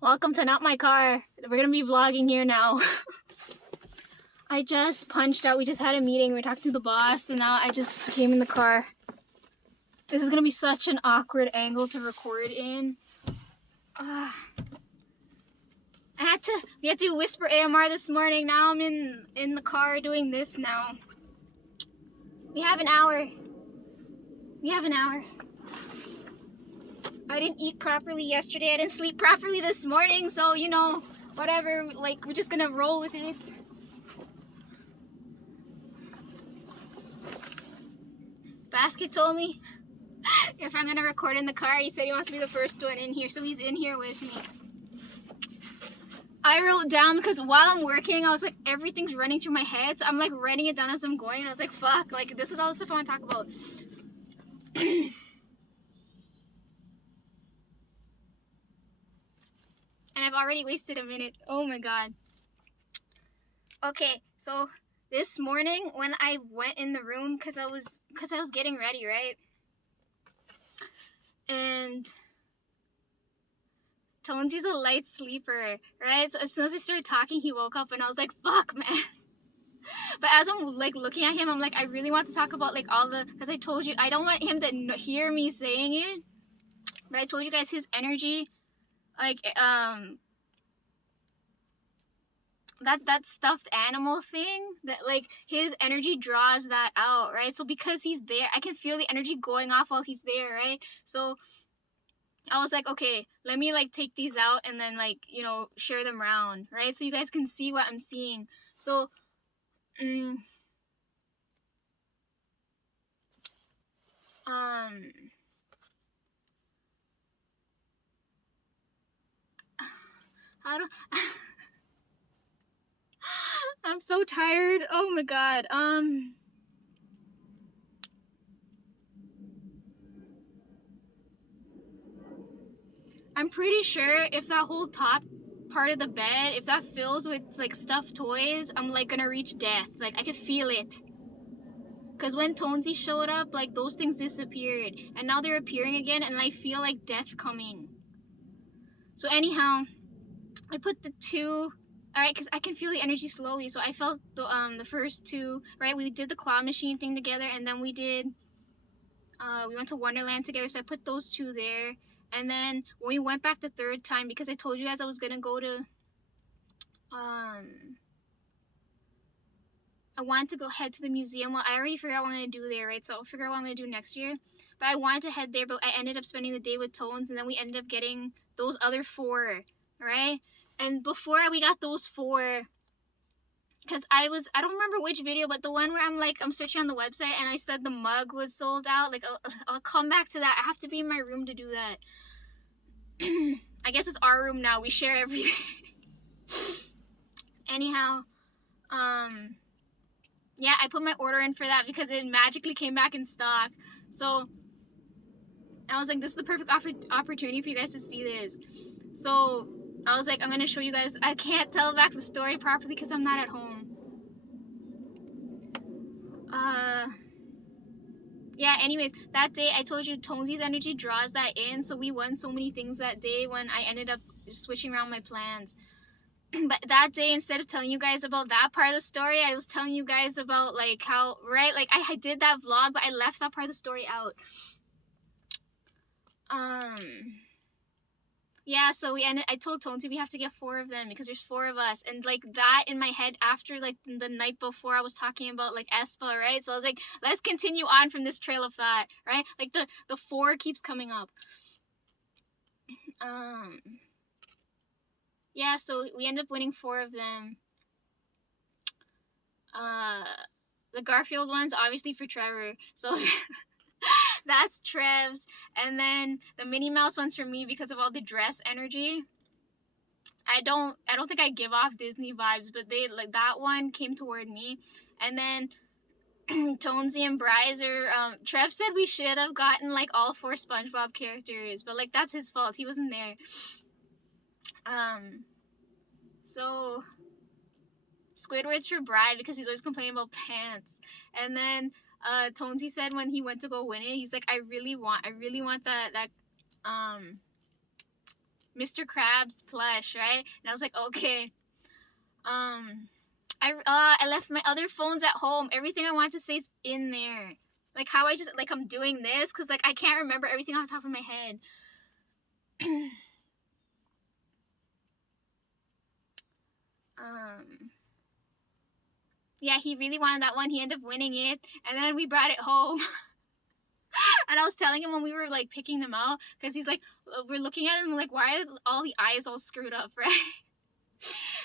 Welcome to Not My Car. We're gonna be vlogging here now. I just punched out. We just had a meeting. We talked to the boss, and now I just came in the car. This is gonna be such an awkward angle to record in. We had to whisper AMR this morning. Now I'm in the car doing this now. We have an hour. I didn't eat properly yesterday. I didn't sleep properly this morning. So, you know, whatever. Like, we're just gonna roll with it. Basket told me if I'm gonna record in the car, he said he wants to be the first one in here. So he's in here with me. I wrote down because while I'm working, I was like, everything's running through my head. So I'm like writing it down as I'm going. And I was like, fuck, like this is all the stuff I want to talk about. And I've already wasted a minute. Oh my god. Okay, so this morning when I went in the room because I was getting ready, right? And Tonesy's a light sleeper, right? So as soon as I started talking, he woke up and I was like, fuck, man. But as I'm like looking at him, I'm like, I really want to talk about like all the, because I told you, I don't want him to hear me saying it. But I told you guys his energy, like, that stuffed animal thing, that like his energy draws that out, right? So because he's there, I can feel the energy going off while he's there, right? So I was like, okay, let me like take these out and then like, you know, share them around, right? So you guys can see what I'm seeing. So how do I'm so tired. Oh my god. I'm pretty sure if that whole top part of the bed, if that fills with like stuffed toys, I'm like gonna reach death. Like I could feel it. Cause when Tonesy showed up, like those things disappeared. And now they're appearing again and I feel like death coming. So anyhow, I put the two, alright, because I can feel the energy slowly. So I felt the first two, right? We did the claw machine thing together and then we went to Wonderland together. So I put those two there. And then when we went back the third time, because I told you guys I was gonna go to, I wanted to go head to the museum. Well, I already figured out what I'm gonna do there, right? So I'll figure out what I'm gonna do next year. But I wanted to head there, but I ended up spending the day with Tones, and then we ended up getting those other 4, right? And before we got those 4, because I don't remember which video, but the one where I'm searching on the website and I said the mug was sold out. Like, I'll come back to that. I have to be in my room to do that. I guess it's our room now. We share everything. Anyhow, yeah, I put my order in for that because it magically came back in stock. So I was like, this is the perfect opportunity for you guys to see this. So I was like, I'm going to show you guys. I can't tell back the story properly because I'm not at home. Yeah, anyways, that day I told you Tonesy's energy draws that in. So we won so many things that day when I ended up switching around my plans. But that day, instead of telling you guys about that part of the story, I was telling you guys about like how, right, like I did that vlog, but I left that part of the story out. Yeah, so I told Tonesy we have to get 4 of them because there's 4 of us. And like that in my head after like the night before I was talking about like Espa, right? So I was like, let's continue on from this trail of thought, right? Like the 4 keeps coming up. Yeah, so we end up winning 4 of them. The Garfield one's obviously for Trevor, so that's Trev's. And then the Minnie Mouse one's for me because of all the dress energy. I don't think I give off Disney vibes, but they like that one came toward me. And then Tonesy and Bryce Trev said we should have gotten like all 4 SpongeBob characters, but like that's his fault. He wasn't there. So Squidward's for Bri because he's always complaining about pants. And then Tonesy said when he went to go win it, he's like, I really want that Mr. Krabs plush, right? And I was like, okay. I left my other phones at home. Everything I want to say is in there. Like how I just like I'm doing this because like I can't remember everything off the top of my head. Yeah, he really wanted that one. He ended up winning it, and then we brought it home. And I was telling him when we were like picking them out, because he's like, we're looking at him like, why are all the eyes all screwed up, right?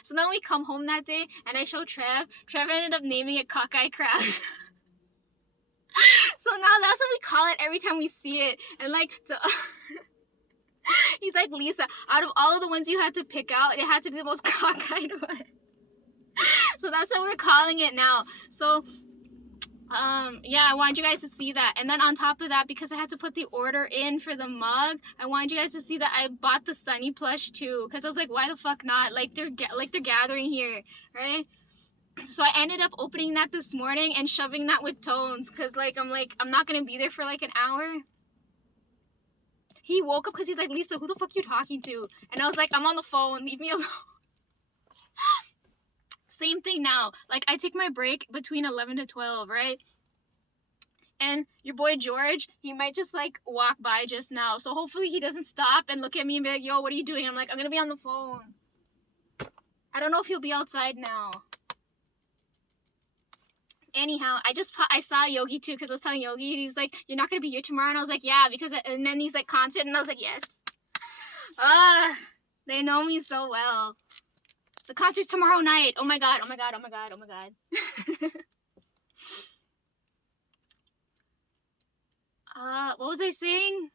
So then we come home that day, and I show Trev. Trev ended up naming it Cockeye Crabs. So now that's what we call it every time we see it. And like, he's like, Lisa, out of all of the ones you had to pick out, it had to be the most cockeyed one. So that's what we're calling it now. So yeah, I wanted you guys to see that. And then on top of that, because I had to put the order in for the mug, I wanted you guys to see that I bought the Sunny plush too, because I was like, why the fuck not? Like they're gathering here, right? So I ended up opening that this morning and shoving that with Tones, because I'm not gonna be there for like an hour. He woke up because he's like, Lisa, who the fuck you talking to? And I was like, I'm on the phone, leave me alone. Same thing now. Like, I take my break between 11 to 12, right? And your boy George, he might just, like, walk by just now. So hopefully he doesn't stop and look at me and be like, yo, what are you doing? I'm like, I'm gonna be on the phone. I don't know if he'll be outside now. Anyhow, I saw Yogi too, because I was telling Yogi, he's like, you're not gonna be here tomorrow? And I was like, yeah, because, and then he's like, concert, and I was like, yes. They know me so well. The concert's tomorrow night. Oh my god, oh my god, oh my god, oh my god. What was I saying?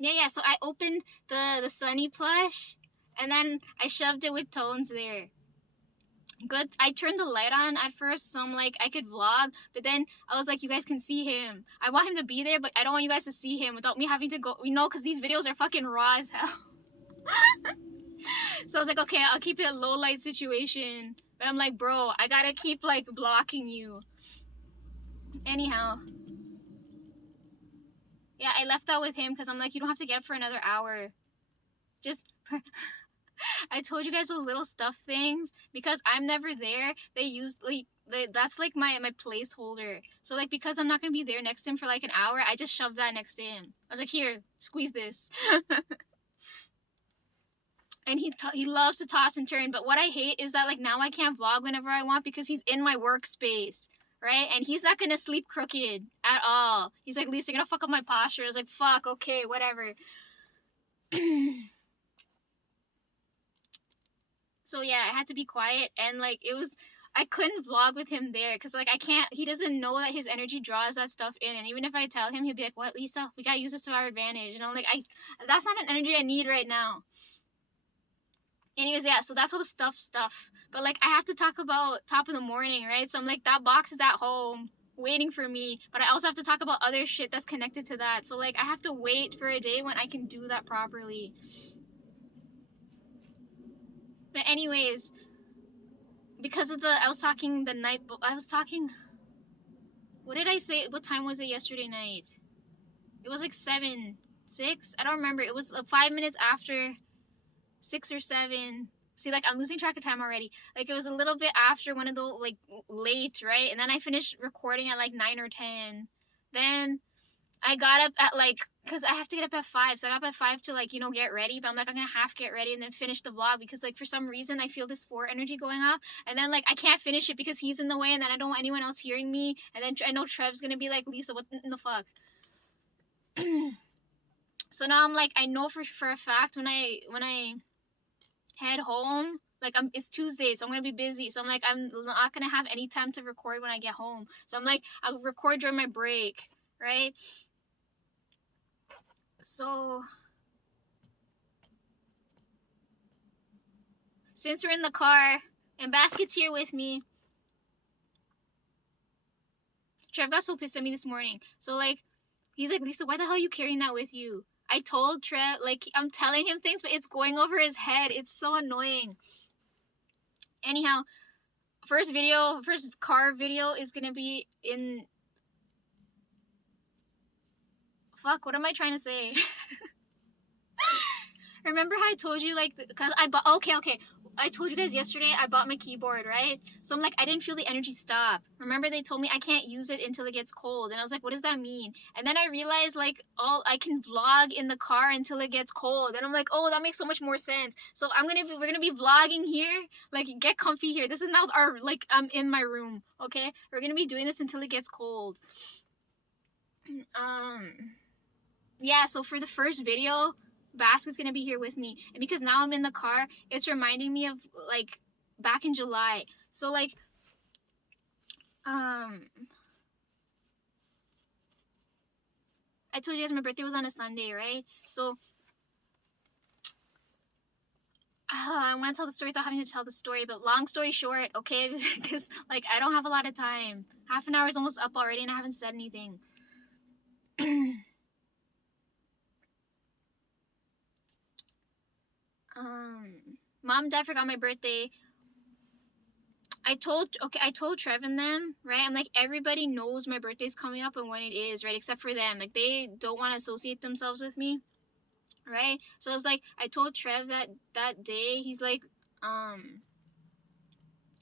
Yeah, so I opened the Sunny plush, and then I shoved it with Tones there. Good. I turned the light on at first, so I'm like, I could vlog, but then I was like, you guys can see him. I want him to be there, but I don't want you guys to see him without me having to go, because these videos are fucking raw as hell. So I was like, okay, I'll keep it a low light situation. But I'm like, bro, I gotta keep like blocking you. Anyhow. Yeah, I left that with him because I'm like, you don't have to get up for another hour. Just... I told you guys those little stuff things because I'm never there. They use like that's like my placeholder. So like because I'm not gonna be there next to him for like an hour, I just shoved that next to him. I was like, here, squeeze this. And he loves to toss and turn. But what I hate is that like now I can't vlog whenever I want because he's in my workspace, right? And he's not gonna sleep crooked at all. He's like, Lisa, you're gonna fuck up my posture. I was like, fuck, okay, whatever. So yeah, I had to be quiet, and like I couldn't vlog with him there because like he doesn't know that his energy draws that stuff in, and even if I tell him, he'll be like, what, Lisa, we gotta use this to our advantage, and I'm like, that's not an energy I need right now. Anyways, yeah, so that's all the stuff, but like I have to talk about top of the morning, right? So I'm like, that box is at home waiting for me, but I also have to talk about other shit that's connected to that, so like I have to wait for a day when I can do that properly. But anyways, because of what did I say? What time was it yesterday night? It was like 7, 6? I don't remember. It was 5 minutes after 6 or 7. See, like, I'm losing track of time already. Like, it was a little bit after one of the, like, late, right? And then I finished recording at, like, 9 or 10. Then I got up at, like, because I have to get up at 5. So I got up at 5 to, like, get ready. But I'm like, I'm going to half get ready and then finish the vlog. Because, like, for some reason, I feel this 4 energy going off. And then, like, I can't finish it because he's in the way. And then I don't want anyone else hearing me. And then I know Trev's going to be like, Lisa, what in the fuck? So now I'm like, I know for a fact when I head home, like it's Tuesday, so I'm gonna be busy. So I'm like, I'm not gonna have any time to record when I get home. So I'm like, I'll record during my break, right? So since we're in the car and Basket's here with me, Trev got so pissed at me this morning. So like, he's like, Lisa, why the hell are you carrying that with you? I told Trev, like, I'm telling him things, but it's going over his head. It's so annoying. Anyhow, first car video is gonna be in fuck, what am I trying to say? Remember how I told you, like, because I bought, okay. I told you guys yesterday I bought my keyboard, right? So I'm like, I didn't feel the energy stop. Remember they told me I can't use it until it gets cold. And I was like, what does that mean? And then I realized, like, I can vlog in the car until it gets cold. And I'm like, oh, that makes so much more sense. So we're gonna be vlogging here. Like, get comfy here. This is now like, I'm in my room, okay? We're gonna be doing this until it gets cold. Yeah, so for the first video, Baskin's gonna be here with me, and because now I'm in the car, it's reminding me of, like, back in July. So, like, I told you guys my birthday was on a Sunday, right? So I want to tell the story without having to tell the story, but long story short, okay, because, like, I don't have a lot of time. Half an hour is almost up already, and I haven't said anything. Mom and Dad forgot my birthday. I told Trev and them, right? I'm like, everybody knows my birthday's coming up and when it is, right? Except for them. Like, they don't want to associate themselves with me, right? So I was like, I told Trev that day. He's like,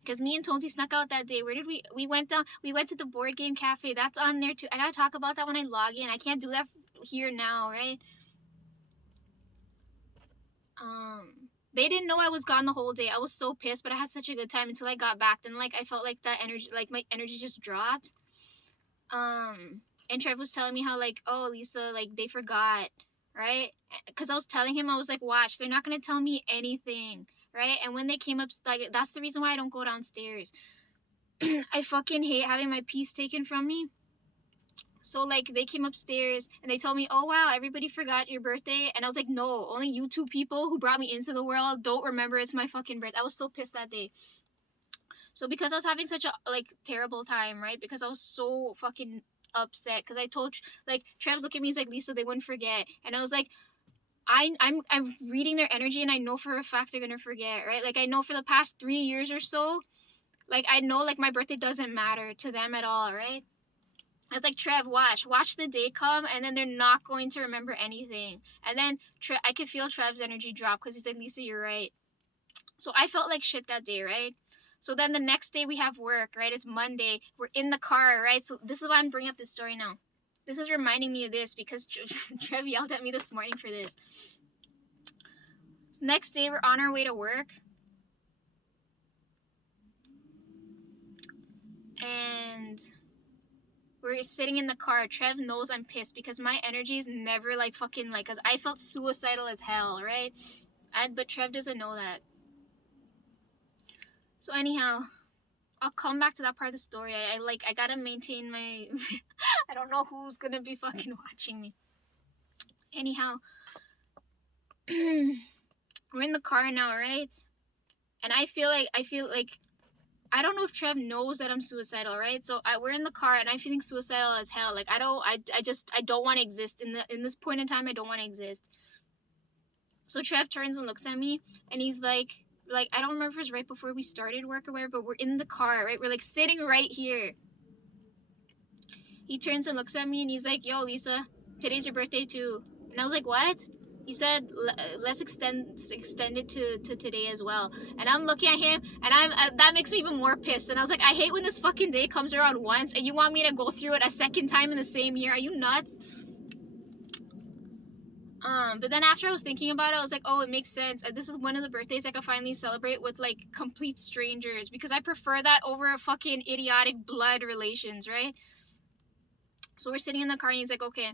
because me and Tonsi snuck out that day. Where did we went down? We went to the board game cafe. That's on there too. I gotta talk about that when I log in. I can't do that here now, right? They didn't know I was gone the whole day. I was so pissed, but I had such a good time until I got back. Then, like, I felt like that energy, like, my energy just dropped. And Trev was telling me how, like, oh, Lisa, like, they forgot, right? Because I was telling him, I was like, watch, they're not gonna tell me anything, right? And when they came up, like, that's the reason why I don't go downstairs. I fucking hate having my peace taken from me. So, like, they came upstairs and they told me, oh, wow, everybody forgot your birthday. And I was like, no, only you two people who brought me into the world don't remember it's my fucking birthday. I was so pissed that day. So because I was having such a, like, terrible time, right? Because I was so fucking upset. Because I told, like, Trev's look at me, he's like, Lisa, they wouldn't forget. And I was like, I'm reading their energy and I know for a fact they're going to forget, right? Like, I know for the past 3 years or so, like, I know, like, my birthday doesn't matter to them at all, right? I was like, Trev, watch the day come, and then they're not going to remember anything. And then I could feel Trev's energy drop because he's like, Lisa, you're right. So I felt like shit that day, right? So then the next day we have work, right? It's Monday. We're in the car, right? So this is why I'm bringing up this story now. This is reminding me of this because Trev yelled at me this morning for this. So next day, we're on our way to work. And we're sitting in the car. Trev knows I'm pissed because my energy is never, like, fucking, like, because I felt suicidal as hell, right? But Trev doesn't know that. So anyhow, I'll come back to that part of the story. I gotta maintain my... I don't know who's gonna be fucking watching me. Anyhow, we're in the car now, right? And I feel like I don't know if Trev knows that I'm suicidal, right? So we're in the car and I'm feeling suicidal as hell. Like, I don't want to exist in this point in time. I don't want to exist. So Trev turns and looks at me and he's like, I don't remember if it was right before we started work or whatever, but we're in the car, right? We're, like, sitting right here. He turns and looks at me and he's like, yo, Lisa, today's your birthday too. And I was like, what? He said, let's extend it to today as well. And I'm looking at him, and that makes me even more pissed. And I was like, I hate when this fucking day comes around once, and you want me to go through it a second time in the same year. Are you nuts? But then after I was thinking about it, I was like, oh, it makes sense. This is one of the birthdays I can finally celebrate with, like, complete strangers. Because I prefer that over fucking idiotic blood relations, right? So we're sitting in the car, and he's like, okay,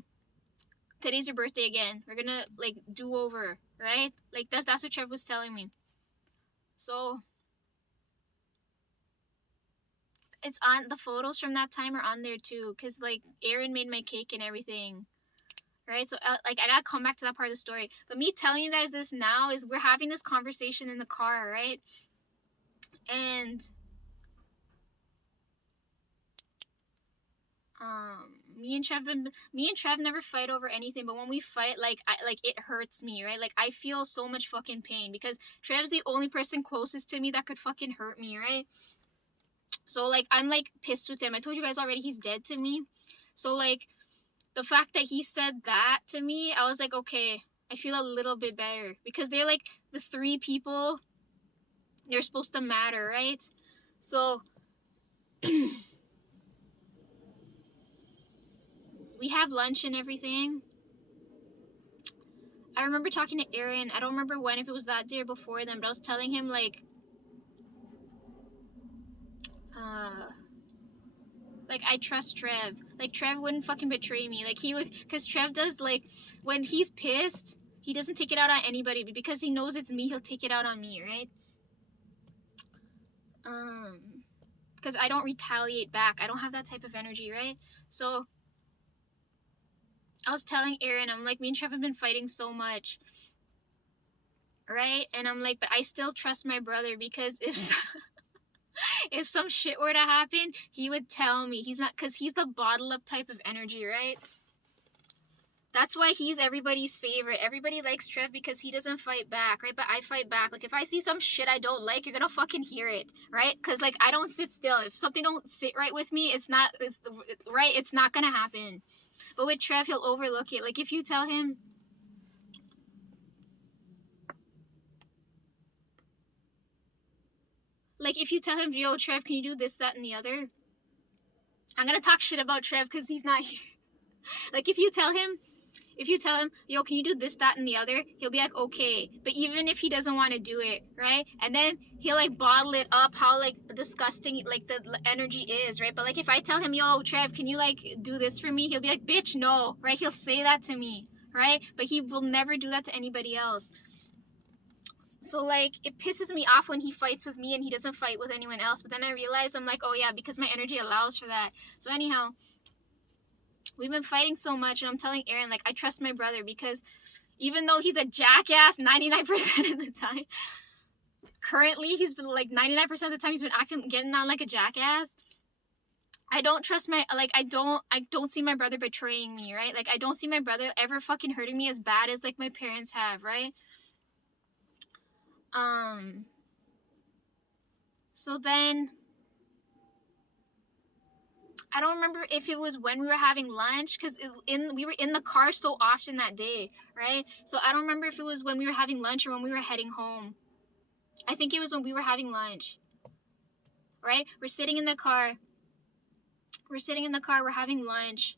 today's your birthday again. We're gonna, like, do over, right? Like, that's what Trev was telling me. So it's on, the photos from that time are on there too, because, like, Aaron made my cake and everything, right? So, like, I gotta come back to that part of the story. But me telling you guys this now is we're having this conversation in the car, right? And me and Trev never fight over anything, but when we fight, like, it hurts me, right? Like, I feel so much fucking pain because Trev's the only person closest to me that could fucking hurt me, right? So, like, I'm, like, pissed with him. I told you guys already he's dead to me. So, like, the fact that he said that to me, I was like, okay, I feel a little bit better. Because they're like the 3 people they're supposed to matter, right? So we have lunch and everything. I remember talking to Aaron. I don't remember when, if it was that day or before then, but I was telling him like I trust Trev. Like Trev wouldn't fucking betray me. Like he would, because Trev does like when he's pissed, he doesn't take it out on anybody, but because he knows it's me, he'll take it out on me, right? Because I don't retaliate back. I don't have that type of energy, right? So I was telling Aaron, I'm like, me and Trev have been fighting so much, right? And I'm like, but I still trust my brother, because if some shit were to happen, he would tell me. He's not, because he's the bottle up type of energy, right? That's why he's everybody's favorite. Everybody likes Trev because he doesn't fight back, right? But I fight back. Like, if I see some shit I don't like, you're gonna fucking hear it, right? Because, like, I don't sit still. If something don't sit right with me, it's not gonna happen. But with Trev, he'll overlook it. Like, if you tell him, yo, Trev, can you do this, that, and the other? I'm gonna talk shit about Trev because he's not here. Like, if you tell him, yo, can you do this, that, and the other? He'll be like, okay. But even if he doesn't want to do it, right? And then he'll, like, bottle it up how, like, disgusting, like, the energy is, right? But, like, if I tell him, yo, Trev, can you, like, do this for me? He'll be like, bitch, no, right? He'll say that to me, right? But he will never do that to anybody else. So, like, it pisses me off when he fights with me and he doesn't fight with anyone else. But then I realize, I'm like, oh, yeah, because my energy allows for that. So, anyhow, we've been fighting so much, and I'm telling Aaron, like, I trust my brother, because even though he's a jackass 99% of the time, currently he's been, like, 99% of the time he's been getting on like a jackass. I don't trust I don't see my brother betraying me, right? Like, I don't see my brother ever fucking hurting me as bad as, like, my parents have, right? So then, I don't remember if it was when we were having lunch, because we were in the car so often that day, right? So I don't remember if it was when we were having lunch or when we were heading home. I think it was when we were having lunch, right? We're sitting in the car, we're having lunch,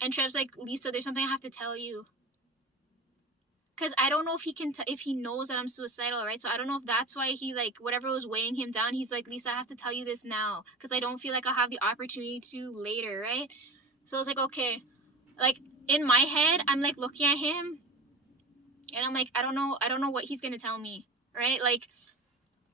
and Trev's like, Lisa, there's something I have to tell you. Because I don't know if he if he knows that I'm suicidal, right? So I don't know if that's why he, like, whatever was weighing him down, he's like, Lisa, I have to tell you this now, because I don't feel like I'll have the opportunity to later, right? So I was like, okay. Like, in my head, I'm, like, looking at him, and I'm like, I don't know what he's gonna tell me, right? Like,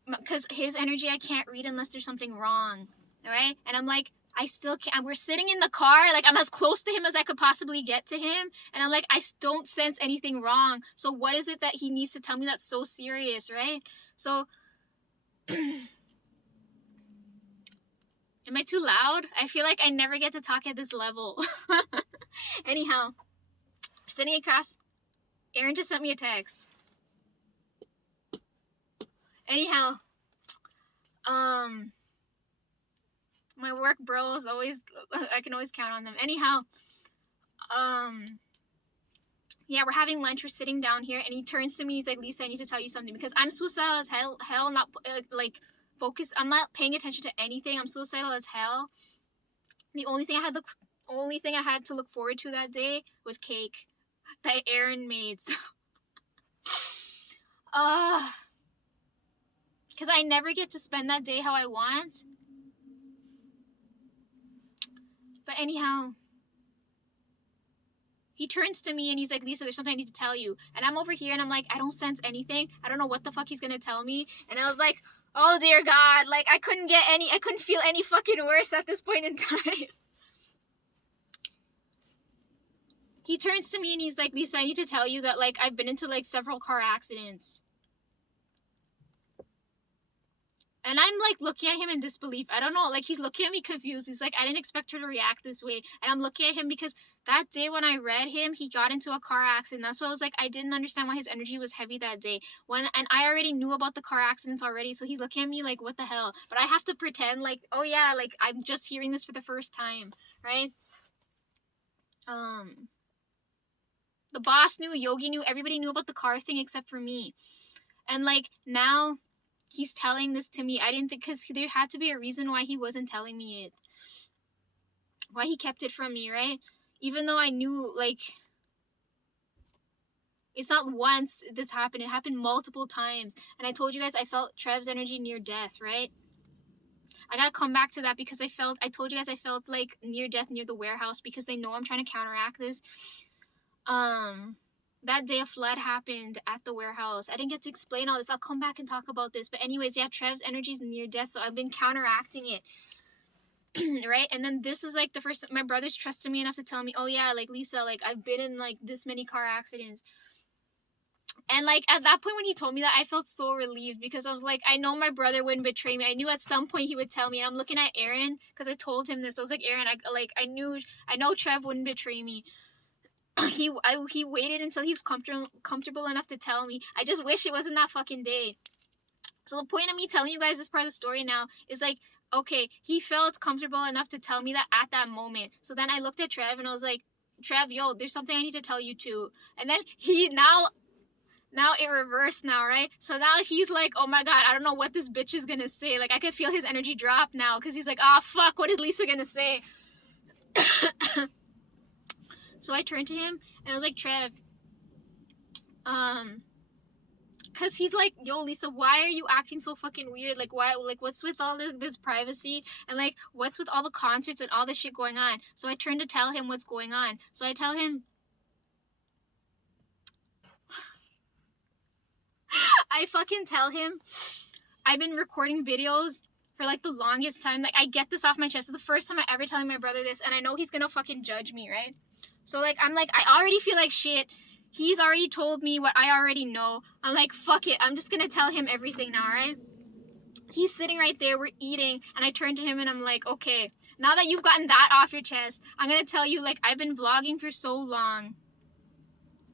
because his energy I can't read unless there's something wrong, right? And I'm like, I still can't. We're sitting in the car, like, I'm as close to him as I could possibly get to him, and I'm like, I don't sense anything wrong. So what is it that he needs to tell me that's so serious, right? So am I too loud? I feel like I never get to talk at this level. Anyhow, sitting across, Aaron just sent me a text. Anyhow, my work bros always, I can always count on them. Anyhow, yeah, we're having lunch, we're sitting down here, and he turns to me, he's like, Lisa, I need to tell you something, because I'm suicidal as hell, not, like, focused, I'm not paying attention to anything, I'm suicidal as hell. The only thing I had to look forward to that day was cake that Aaron made, so, because I never get to spend that day how I want. But anyhow, he turns to me and he's like, Lisa, there's something I need to tell you. And I'm over here and I'm like, I don't sense anything. I don't know what the fuck he's gonna tell me. And I was like, oh dear God, like, I couldn't feel any fucking worse at this point in time. He turns to me and he's like, Lisa, I need to tell you that, like, I've been into, like, several car accidents. And I'm, like, looking at him in disbelief. I don't know, like, he's looking at me confused. He's like, I didn't expect her to react this way. And I'm looking at him because that day when I read him, he got into a car accident. That's why I was like, I didn't understand why his energy was heavy that day. And I already knew about the car accidents already, so he's looking at me like, what the hell? But I have to pretend like, oh yeah, like, I'm just hearing this for the first time, right? the boss knew, Yogi knew, everybody knew about the car thing except for me. And like now he's telling this to me. I didn't think, because there had to be a reason why he wasn't telling me it. Why he kept it from me, right? Even though I knew, like, it's not once this happened. It happened multiple times. And I told you guys I felt Trev's energy near death, right? I gotta come back to that because I told you guys I felt like near death near the warehouse because they know I'm trying to counteract this. That day a flood happened at the warehouse. I didn't get to explain all this. I'll come back and talk about this. But anyways, yeah, Trev's energy is near death, so I've been counteracting it. Right? And then this is like the first, my brother's trusted me enough to tell me, oh yeah, like Lisa, like I've been in like this many car accidents. And like at that point when he told me that, I felt so relieved because I was like, I know my brother wouldn't betray me. I knew at some point he would tell me. And I'm looking at Aaron because I told him this. I was like, Aaron, I know Trev wouldn't betray me. He waited until he was comfortable enough to tell me. I just wish it wasn't that fucking day. So the point of me telling you guys this part of the story now is like, okay, he felt comfortable enough to tell me that at that moment. So then I looked at Trev and I was like, Trev, yo, there's something I need to tell you too. And then now it reversed now, right? So now he's like, oh my god, I don't know what this bitch is gonna say. Like I can feel his energy drop now because he's like, ah, fuck, what is Lisa gonna say? So I turned to him and I was like, Trev, because he's like, yo, Lisa, why are you acting so fucking weird? Like, why? Like, what's with all this privacy? And like, what's with all the concerts and all this shit going on? So I turned to tell him what's going on. So I tell him, I fucking tell him, I've been recording videos for like the longest time. Like, I get this off my chest. It's the first time I ever telling my brother this, and I know he's gonna fucking judge me, right? So like, I'm like, I already feel like shit. He's already told me what I already know. I'm like, fuck it. I'm just gonna tell him everything now, right? He's sitting right there. We're eating. And I turn to him and I'm like, okay, now that you've gotten that off your chest, I'm gonna tell you, like, I've been vlogging for so long.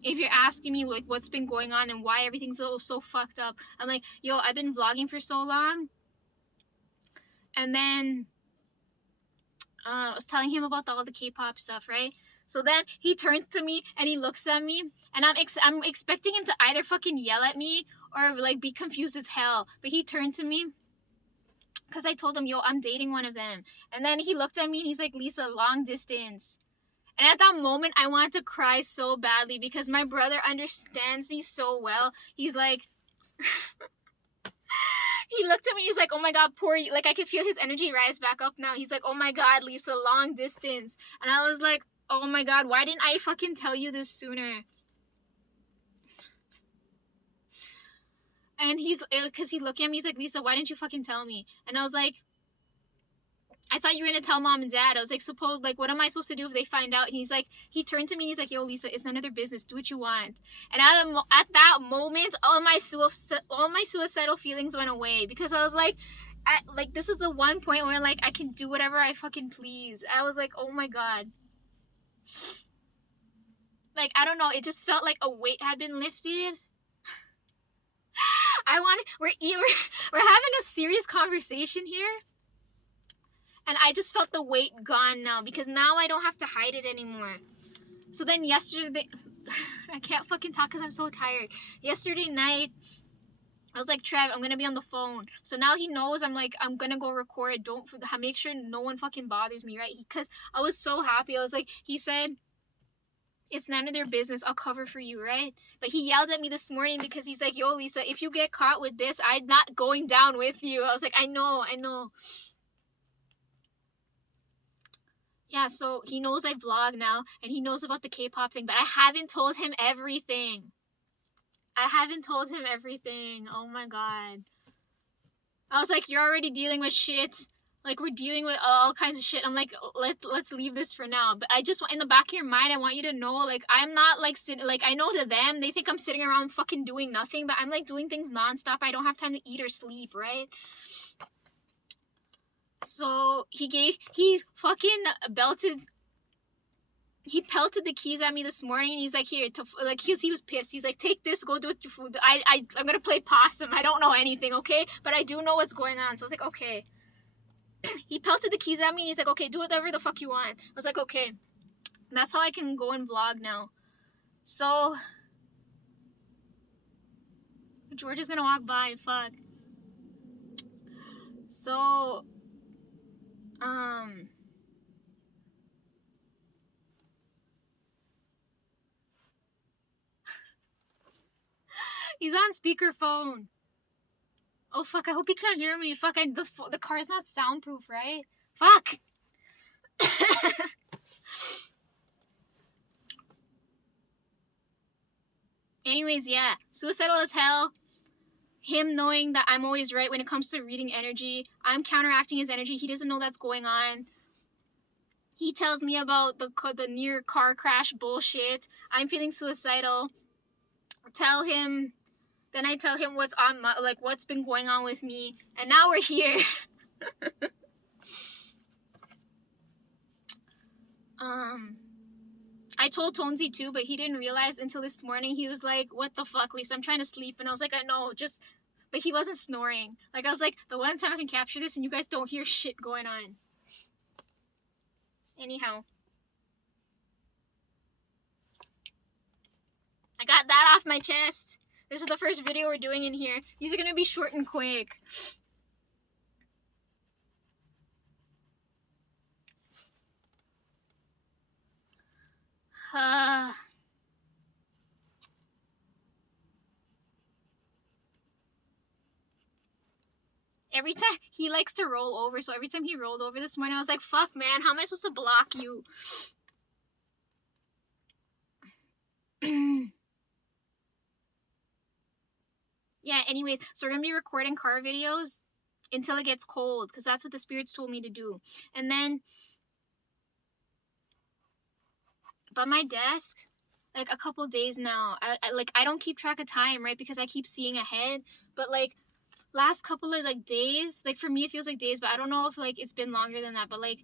If you're asking me, like, what's been going on and why everything's so fucked up, I'm like, yo, I've been vlogging for so long. And then I was telling him about all the K-pop stuff, right? So then he turns to me and he looks at me and I'm expecting him to either fucking yell at me or like be confused as hell. But he turned to me because I told him, yo, I'm dating one of them. And then he looked at me and he's like, Lisa, long distance. And at that moment, I wanted to cry so badly because my brother understands me so well. He's like, he looked at me, he's like, oh my god, poor you. Like, I could feel his energy rise back up now. He's like, oh my god, Lisa, long distance. And I was like, oh my god, why didn't I fucking tell you this sooner? And because he's looking at me, he's like, Lisa, why didn't you fucking tell me? And I was like, I thought you were gonna tell mom and dad. I was like, suppose, like, what am I supposed to do if they find out? And he's like, he turned to me and he's like, yo, Lisa, it's none of their business. Do what you want. And at that moment, all my suicidal feelings went away because I was like, this is the one point where like I can do whatever I fucking please. I was like, oh my god. Like, I don't know, it just felt like a weight had been lifted. We're having a serious conversation here. And I just felt the weight gone now because now I don't have to hide it anymore. So then yesterday, I can't fucking talk because I'm so tired. Yesterday night, I was like, Trev, I'm going to be on the phone. So now he knows I'm going to go record. Make sure no one fucking bothers me, right? Because I was so happy. I was like, he said, it's none of their business. I'll cover for you, right? But he yelled at me this morning because he's like, yo, Lisa, if you get caught with this, I'm not going down with you. I was like, I know. Yeah, so he knows I vlog now, and he knows about the K-pop thing, but I haven't told him everything. Oh my god. I was like, you're already dealing with shit. Like, we're dealing with all kinds of shit. I'm like, let's leave this for now. But I just want, in the back of your mind, I want you to know, like, I'm not, like, I know to them, they think I'm sitting around fucking doing nothing, but I'm, like, doing things nonstop. I don't have time to eat or sleep, right? So he fucking pelted the keys at me this morning, and he's like, here, he was pissed. He's like, take this, go do it your food. I'm gonna play possum. I don't know anything, okay? But I do know what's going on. So I was like, okay. He pelted the keys at me, and he's like, okay, do whatever the fuck you want. I was like, okay. That's how I can go and vlog now. So George is gonna walk by. Fuck. So he's on speakerphone. Oh fuck! I hope he can't hear me. Fuck! The car's not soundproof, right? Fuck. Anyways, yeah, suicidal as hell. Him knowing that I'm always right when it comes to reading energy. I'm counteracting his energy. He doesn't know that's going on. He tells me about the near car crash bullshit. I'm feeling suicidal. Then I tell him what's on my, like, what's been going on with me, and now we're here. I told Tonesy too, but he didn't realize until this morning. He was like, "What the fuck, Lisa? I'm trying to sleep," and I was like, "I know, just," but he wasn't snoring. Like, I was like, the one time I can capture this and you guys don't hear shit going on. Anyhow, I got that off my chest. This is the first video we're doing in here. These are gonna be short and quick. Every time he likes to roll over, so every time he rolled over this morning, I was like, fuck, man, how am I supposed to block you? Yeah, anyways, so we're gonna be recording car videos until it gets cold, because that's what the spirits told me to do. And then, by my desk, like, a couple days now, I don't keep track of time, right, because I keep seeing ahead, but, like, last couple of, like, days, like, for me it feels like days, but I don't know if, like, it's been longer than that, but, like,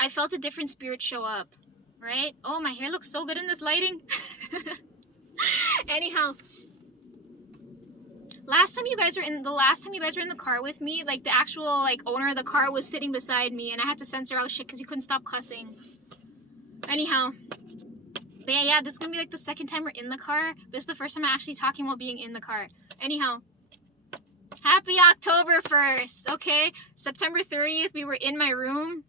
I felt a different spirit show up, right? Oh, my hair looks so good in this lighting. Anyhow, the last time you guys were in the car with me, like, the actual, like, owner of the car was sitting beside me, and I had to censor out shit because he couldn't stop cussing. Anyhow, yeah, this is gonna be, like, the second time we're in the car, but this is the first time I'm actually talking while being in the car. Anyhow, happy October 1st, okay? September 30th, we were in my room.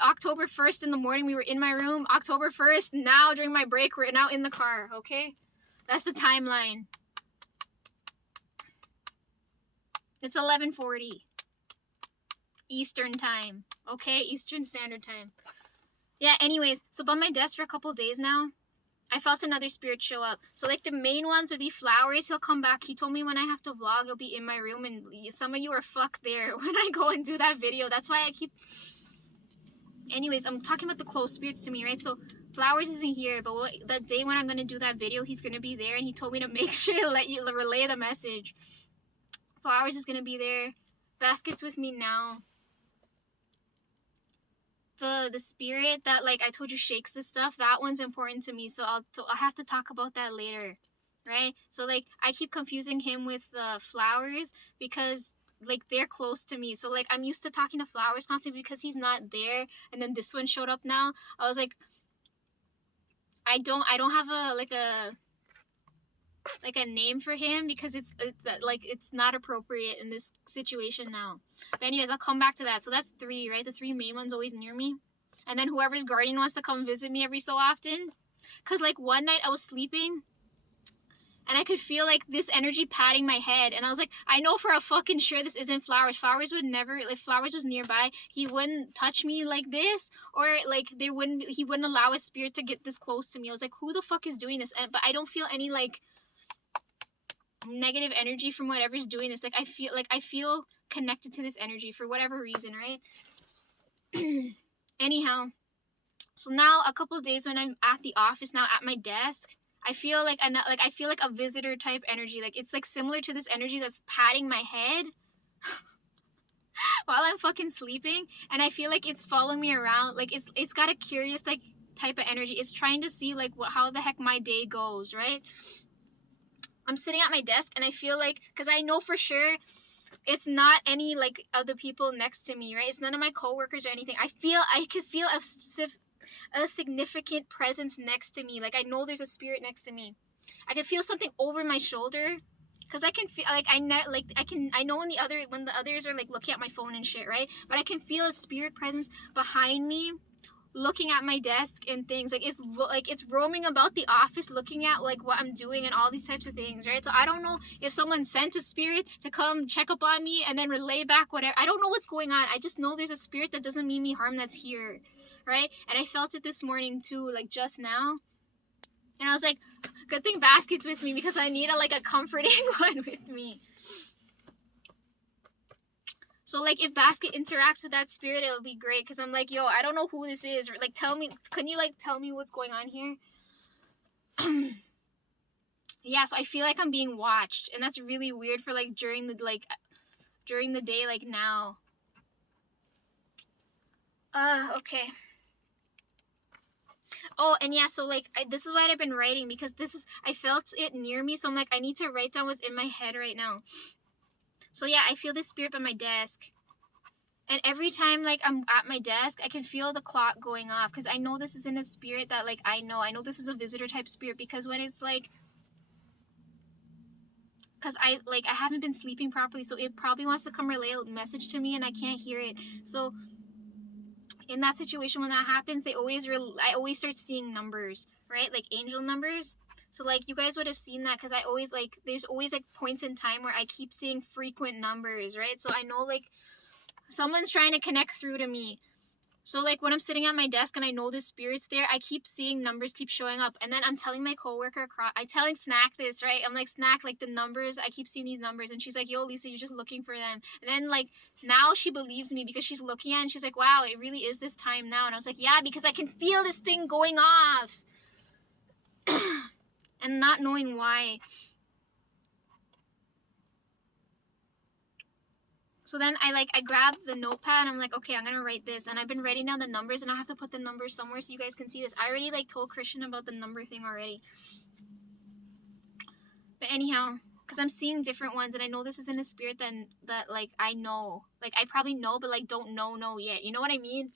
October 1st in the morning, we were in my room. October 1st, now during my break, we're now in the car, okay? That's the timeline. It's 11:40 Eastern time, okay? Eastern Standard Time. Yeah, anyways, so by my desk for a couple days now, I felt another spirit show up. So, like, the main ones would be Flowers. He'll come back. He told me when I have to vlog, he'll be in my room, and some of you are fucked there when I go and do that video. That's why I keep... Anyways, I'm talking about the close spirits to me, right? So, Flowers isn't here, but that day when I'm going to do that video, he's going to be there, and he told me to make sure to let you relay the message. Flowers is going to be there. Basket's with me now. The spirit that, like, I told you shakes this stuff, that one's important to me, so I'll have to talk about that later, right? So, like, I keep confusing him with Flowers because, like, they're close to me. So, like, I'm used to talking to Flowers constantly because he's not there, and then this one showed up now. I was like, I don't have a name for him because it's not appropriate in this situation now. But anyways, I'll come back to that. So that's 3, right? The 3 main ones always near me. And then whoever's guardian wants to come visit me every so often. Because, like, one night I was sleeping and I could feel, like, this energy patting my head. And I was like, I know for a fucking sure this isn't Flowers. Flowers would never, if Flowers was nearby, he wouldn't touch me like this. Or, like, he wouldn't allow his spirit to get this close to me. I was like, who the fuck is doing this? But I don't feel any, like, negative energy from whatever's doing this. Like, I feel connected to this energy for whatever reason, right? Anyhow, so now a couple of days when I'm at the office now at my desk, I feel like a visitor type energy. Like, it's like similar to this energy that's patting my head while I'm fucking sleeping, and I feel like it's following me around. Like, it's got a curious, like, type of energy. It's trying to see, like, how the heck my day goes, right? I'm sitting at my desk and I feel like, because I know for sure it's not any, like, other people next to me, right? It's none of my coworkers or anything. I could feel a significant presence next to me. Like I know there's a spirit next to me. I can feel something over my shoulder. Cause I can feel like I know when the others are like looking at my phone and shit, right? But I can feel a spirit presence behind me, looking at my desk and things. Like it's roaming about the office, looking at like what I'm doing and all these types of things, right? So I don't know if someone sent a spirit to come check up on me and then relay back whatever. I don't know what's going on. I just know there's a spirit that doesn't mean me harm that's here, right? And I felt it this morning too, like just now. And I was like, good thing Basket's with me because I need a comforting one with me. So like if Basket interacts with that spirit, it'll be great because I'm like, yo, I don't know who this is. Or like tell me, can you like tell me what's going on here? Yeah, so I feel like I'm being watched, and that's really weird for like during the day like now. Okay. Oh, and yeah, so like this is what I've been writing because I felt it near me, so I'm like I need to write down what's in my head right now. So yeah, I feel this spirit by my desk. And every time like I'm at my desk, I can feel the clock going off because I know this isn't a spirit that like I know this is a visitor type spirit because when it's like because I haven't been sleeping properly, so it probably wants to come relay a message to me and I can't hear it. So in that situation when that happens, I always start seeing numbers, right? Like angel numbers. So like you guys would have seen that because I always like there's always like points in time where I keep seeing frequent numbers, right? So I know like someone's trying to connect through to me. So like when I'm sitting at my desk and I know the spirit's there, I keep seeing numbers keep showing up. And then I'm telling my coworker, I'm telling Snack this, right? I'm like, Snack, like the numbers, I keep seeing these numbers. And she's like, yo, Lisa, you're just looking for them. And then like now she believes me because she's looking at it and she's like, wow, it really is this time now. And I was like, yeah, because I can feel this thing going off. And not knowing why. So then I grabbed the notepad and I'm like, okay, I'm gonna write this. And I've been writing down the numbers and I have to put the numbers somewhere so you guys can see this. I already like told Christian about the number thing already. But anyhow, because I'm seeing different ones and I know this isn't a spirit that like I know. Like I probably know but like don't know yet. You know what I mean?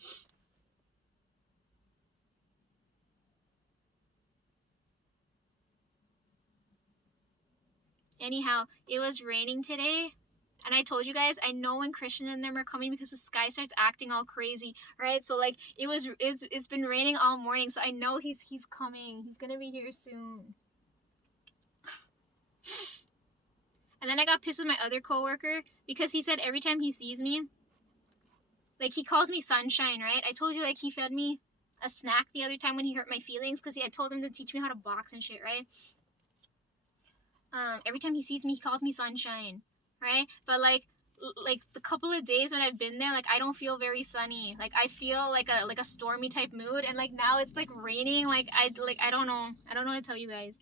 Anyhow, it was raining today. And I told you guys, I know when Christian and them are coming because the sky starts acting all crazy, right? So like it's been raining all morning, so I know he's coming. He's gonna be here soon. And then I got pissed with my other coworker because he said every time he sees me, like he calls me Sunshine, right? I told you like he fed me a snack the other time when he hurt my feelings because I told him to teach me how to box and shit, right? Every time he sees me, he calls me Sunshine. Right? But like the couple of days when I've been there, like I don't feel very sunny. Like I feel like a stormy type mood, and like now it's like raining. Like I don't know. I don't know how to tell you guys.